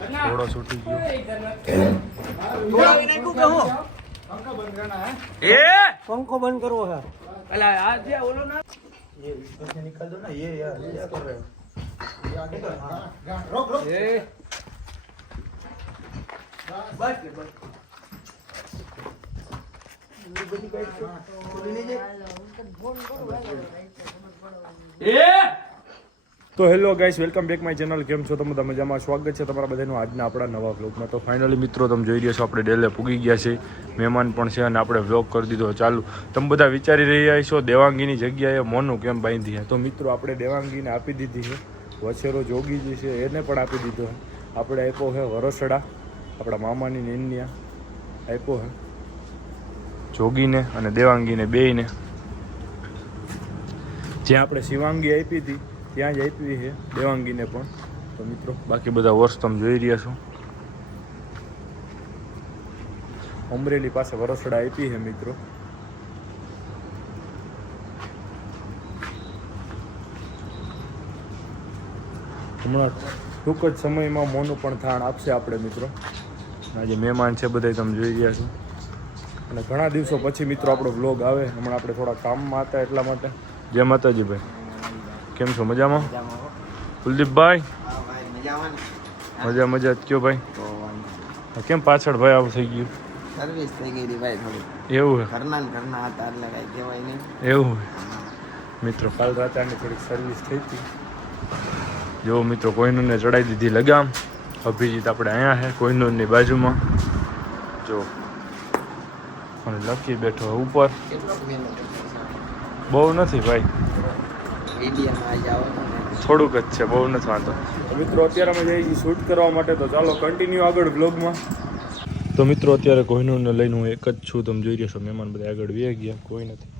થોડો છૂટી ગયો पंखो बंद करो है अला आज ये बोलो ना ये इसमें से निकाल दो ना ये यार क्या कर रहे हो रोक रोक ए बस बस ये बड़ी गाइड खोली नहीं ए તો hello guys, welcome back my channel. કેમ છો તમે? મજામાં? સ્વાગત છે તમારા બધાનું આજના આપણા નવા વ્લોગમાં. તો ફાઇનલી મિત્રો તમે જોઈ રહ્યા છો આપણે ડેલે પૂગી ગયા છે, મહેમાન પણ છે અને આપણે વ્લોગ કરી દીધો ચાલુ. તમે બધા વિચારી રહ્યા છો દેવાંગીની જગ્યાએ મોનું કેમ બાંધી છે. તો મિત્રો આપણે દેવાંગીને આપી દીધી છે, વછેરો જોગી જે છે એને પણ આપી દીધો છે. આપણે આપ્યો છે વરસડા, આપણા મામાની નેન્યા આપ્યો છે જોગીને અને દેવાંગીને બેયને. જ્યાં આપણે શિવાંગી આપી હતી ત્યાં જ આપી છે દેવાંગીને પણ. તો મિત્રો બાકી બધા વર્ષ તમે જોઈ રહ્યા છો. અમરેલી પાસે વરસડા આપી છે મિત્રો. હમણાં ટૂંક જ સમયમાં મોનું પણ થાણ આપશે આપણે મિત્રો. આજે મહેમાન છે બધા તમે જોઈ રહ્યા છો અને ઘણા દિવસો પછી મિત્રો આપણો વ્લોગ આવે. હમણાં આપણે થોડા કામમાં હતા એટલા માટે. જય માતાજી ભાઈ, કેમ છો? મજામાં? કુલદીપભાઈ મજા મજા જ કયો ભાઈ? કેમ પાછળ ભાઈ આવું થઈ ગયું? सर्विस થઈ ગઈ ભાઈ થોડી. એવું હે? ઘરના હતા એટલે કઈ કહેવાય નહીં. એવું હે મિત્રો. કાલ રાતાની થોડીક સર્વિસ થઈ હતી. જો મિત્રો કોઈનુંને ચડાવી દીધી લગામ. અભિજીત આપણે અહીંયા છે કોઈનુંની બાજુમાં. જો અને લકી બેઠો ઉપર. બહુ નથી ભાઈ, થોડુંક જ છે, બહુ નથી વાંધો. તો મિત્રો અત્યારે અમે જઈએ શૂટ કરવા માટે. તો ચાલો કન્ટિન્યુ આગળ વ્લોગમાં. તો મિત્રો અત્યારે કોહિનૂરને લઈને હું એક જ છું. તમે જોઈ રહ્યા છો મહેમાન બધા આગળ વી ગયા, કોઈ નથી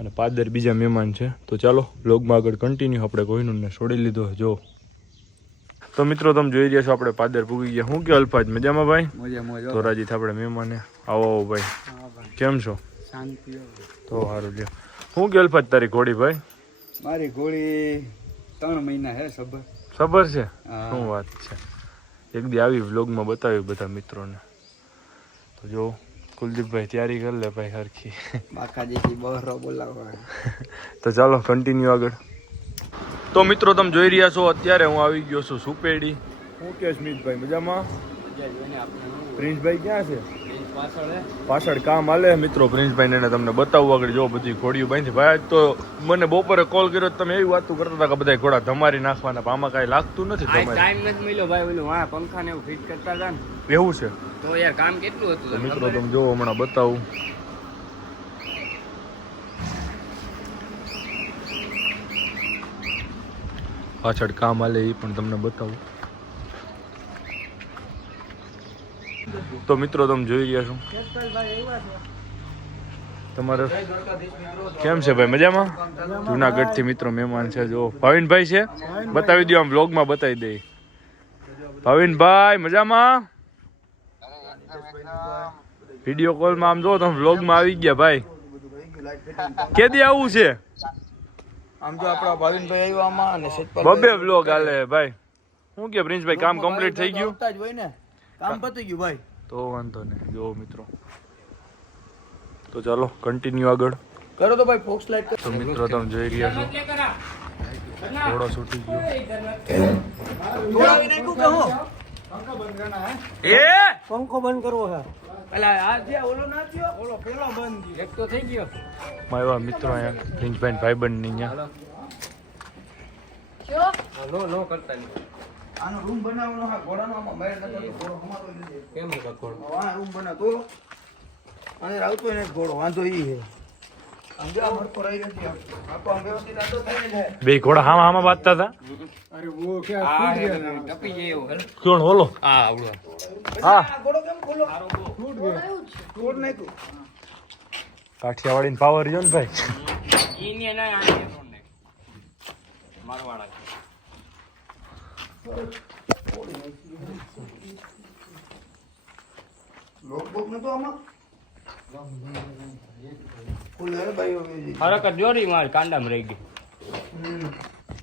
અને પાદર બીજા મહેમાન છે. તો ચાલો વ્લોગમાં આગળ કન્ટિન્યુ. આપણે કોહિનૂરને છોડી લીધો જો. તો મિત્રો તમે જોઈ રહ્યા છો આપણે પાદર પૂગી ગયા. શું કે અલ્ફાજ મજામાં ભાઈ? મજા તો રાજીત આપણે મહેમાને આવો આવો ભાઈ, કેમ છો? શાંતિ. તો સારું લ્યો. શું કે અલ્ફાજ તારી ઘોડી ભાઈ? મારી ગોળી 3 મહિના હે સબર. ખબર છે? શું વાત છે? એક દી આવી વ્લોગમાં બતાવ્યું બધા મિત્રોને. તો જો કુલદીપભાઈ તૈયારી કરી લે ભાઈ હરખી. બાકાજી બહરો બોલાવવા. તો ચાલો કન્ટિન્યુ આગળ. તો મિત્રો તમે જોઈ રહ્યા છો અત્યારે હું આવી ગયો છું સુપેડી. શું કે સ્મિતભાઈ મજામાં? પ્રિન્સભાઈ ક્યાં છે? પાછળ કામ હાલે મિત્રો. પ્રિન્સભાઈ ને તમને બતાવવું આગળ. જો બધી ઘોડીઓ બાંધી ભાઈ. આજ તો મને બપોરે કોલ કર્યો તમે એવી વાતો કરતા હતા કે બધા ઘોડા ધમારી નાખવાના. આમાં કાંઈ લાગતું નથી. ટાઈમ નથી મળ્યો ભાઈ. ઓલું હા પંખા ને એવું ફિટ કરતા હતા ને. એવું છે? તો યાર કામ કેટલું હતું તો મિત્રો તમે જો હમણાં બતાવું. પાછળ કામ હાલે એ પણ તમને બતાવું. તો મિત્રો તમે જોઈ રહ્યા છો. તમારે કેમ છે ભાઈ? મજામાં? જુનાગઢ થી મિત્રો મહેમાન છે. જો ભાવિનભાઈ છે, બતાવી દો આમ વ્લોગમાં બતાવી દે. ભાવિનભાઈ મજામાં? વિડીયો કોલમાં આમ જો તમે વ્લોગમાં આવી ગયા ભાઈ. કેદી આવું છે? આમ તો આપણા ભાવિનભાઈ આવ્યા આમાં અને બબે વ્લોગ હાલે ભાઈ. શું કે પ્રિન્સભાઈ કામ કમ્પ્લીટ થઈ ગયું? જ હોય ને, કામ પતી ગયું ભાઈ. તો વાંધો નહીં. જો મિત્રો તો ચાલો કન્ટિન્યુ આગળ કરો તો ભાઈ ફોક્સ લાઈટ. તો મિત્રો તમે જોઈ રહ્યા છો થોડો છૂટી ગયો. પંખો બંધ કરવો છે. અલા આ જે ઓલો ના થયો ઓલો પેલો બંધ થયો. એક તો થઈ ગયો. મારા એવા મિત્રો અહીંયા પ્રિન્સભાઈ ભાઈબંધ ની અહીંયા. લો લો કરતા નહીં. આનો રૂમ બનાવવાનો હા ઘોડાનો આમાં મેળ નતો ઘોડો અમારો લીધે. કેમ છે ઘોડો? હા રૂમ બનાવતો અને આવતો ને ઘોડો વાંધો ઈ છે. સમજો આ મરતો રહી નથી. આપો આમ વ્યવસ્થિત આતો થાય ને. બે ઘોડા હામાં હામાં બાંધતા હતા. અરે વો કે ટપી જાય એવું. કોણ ઓલો? હા આવડો. હા આ ઘોડો કેમ ખોલો? તૂટ ગયો. તૂટ નાખ્યું. કાઠિયાવાડી પાવર જો ને ભાઈ. ઈને ના આને ફોન ને મારવાડા. લોકબોક નતો આમાં. ફૂલ હે ભાઈ. હરકત જોરી માર કાંડામાં રહી ગઈ.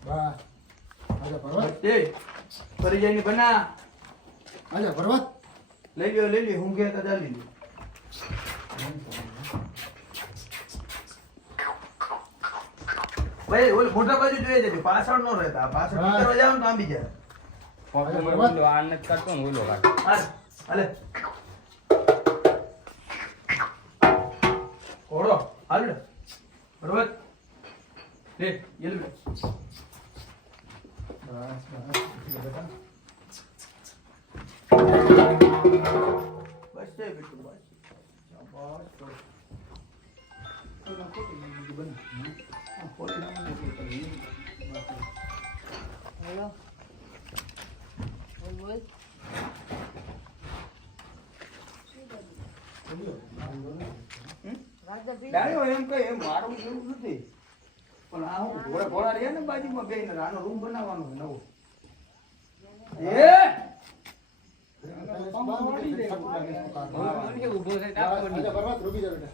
વાહ. આજા પરવા. એ કરી જાય ની બના. આજા ભરવા લઈ લ્યો હું ગયા તા ચાલી લ્યો ભાઈ ઓલ મોટા બાજુ જોઈએ છે પાછળ નો રહેતા પાછળ હા. કરવા જાવ ને તો આંબી જાય પપ્પુ ઓલો આ નથી કરતો ને ઓલો કાઢ. હાલે ઓળો હાલ બરોબર લે યેલું લે બસ છે બેટું બસ શાબાશ તો ખોટી નહીં બને ખોટી ના મને હેલો બોલ ડાળ્યો એમ કઈ એમ મારું જેવું નથી પણ આ હું ઘોડા રહ્યા ને બાજુમાં બેહીને આનો રૂમ બનાવવાનો છે નવો મને ઊભો થઈ તાપ કરી આજા ભરવા રૂબી જા બેટા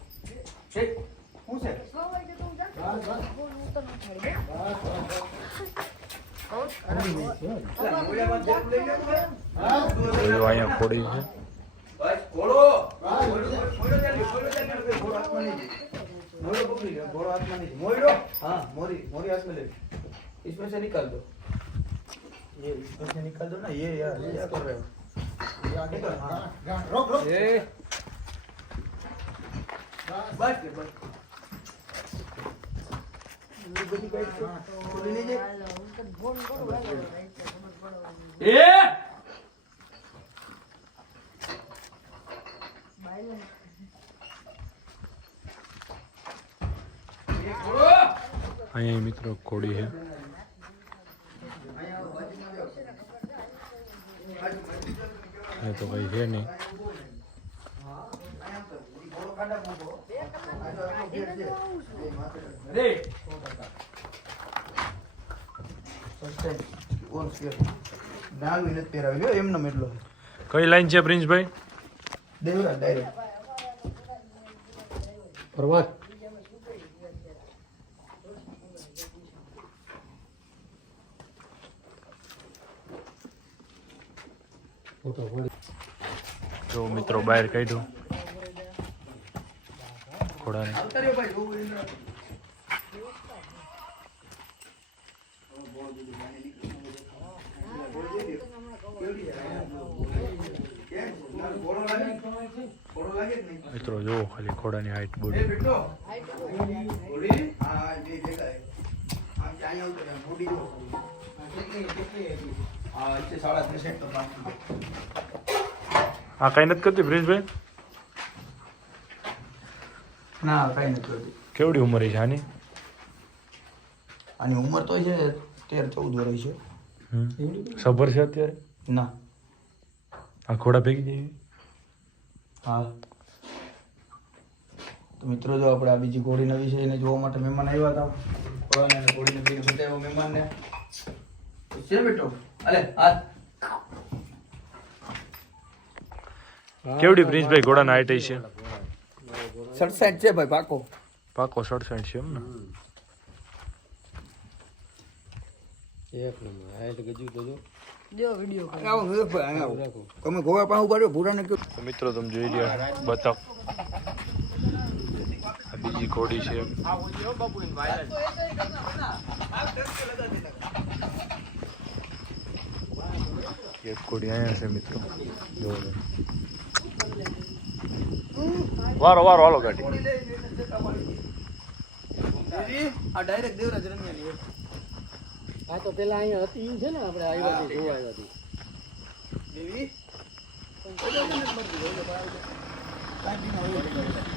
શું છે મોઢામાં જેવું લઈ લેવું છે? જો અહીંયા ખોડી છે બસ ઘોડો ઘોડો ચાલી ઘોડો હાથમાં નહીં મોડો પકડી લે ઘોડો હાથમાં નહીં મોડો हाँ मोरी हाथ में ले इसमें से निकाल दो ये इसमें से निकाल दो ना ये यार ये क्या कर रहे हो निकाल हाँ રોક રોક એ बस के बस ये बड़ी गाइड को खोली लीजिए ફોન કરું એ ये घोड़ो અહીંયા મિત્રો ખોડી છે એ તો કઈ છે નહીં घोड़ो काटा मुको રે ઓન સ્કેર નાનું એને પહેરાવ્યો એમનો મેટલો કઈ લાઈન છે પ્રિન્સભાઈ દેવરા ડાયરેક્ટ ભરવા ફોટો જો મિત્રો બહાર કાઢ્યું ઘોડાને આવતા રહ્યો ભાઈ જોવું એને મિત્રો જો ખાલી ઘોડાની હાઈટ એ બોડી બેટો બોલી હા બે ભેગા આમ ચાઈ આવતો રે મોડી જો હા એટલે 3.5 તો બાકી આ કઈ નથી કરતી પ્રિન્સભાઈ ના કઈ નથી કરતી કેવડી ઉંમર છે આની આની ઉંમર તો છે 13-14 વર્ષ છે સબર છે અત્યારે ના આ ઘોડા ભેગી જેવી હા તો મિત્રો જો આપણે આ બીજી ઘોડી નવી છે એને જોવા માટે મહેમાન આવ્યા હતા ઘોડાને અને ઘોડીને બેને બતાવ્યો મહેમાનને છે બેટો અલે હાથ કેવડી પ્રિન્સભાઈ ઘોડાના હાઈટ છે 67 છે ભાઈ પાકો પાકો 67 છે એમ ને જો વિડિયો આવો ભાઈ આવો તમે ગોવા પાસે ઉભા રહ્યો ભૂરાને કહો તો મિત્રો તમે જોઈ રહ્યા બતક આ બીજી ઘોડી છે આ ઓલો બાપુ ને ભાઈ એક ઘોડી અહીંયા છે મિત્રો જો વારો વારો હાલો ગાડી આ ડાયરેક્ટ દેવરાજ રણિયાની આ તો પેલા અહીંયા હતી ઈ છે ને આપણે આવ્યા હતી જોવા આવ્યા હતી દેવી કાંઈ બી ના હોય.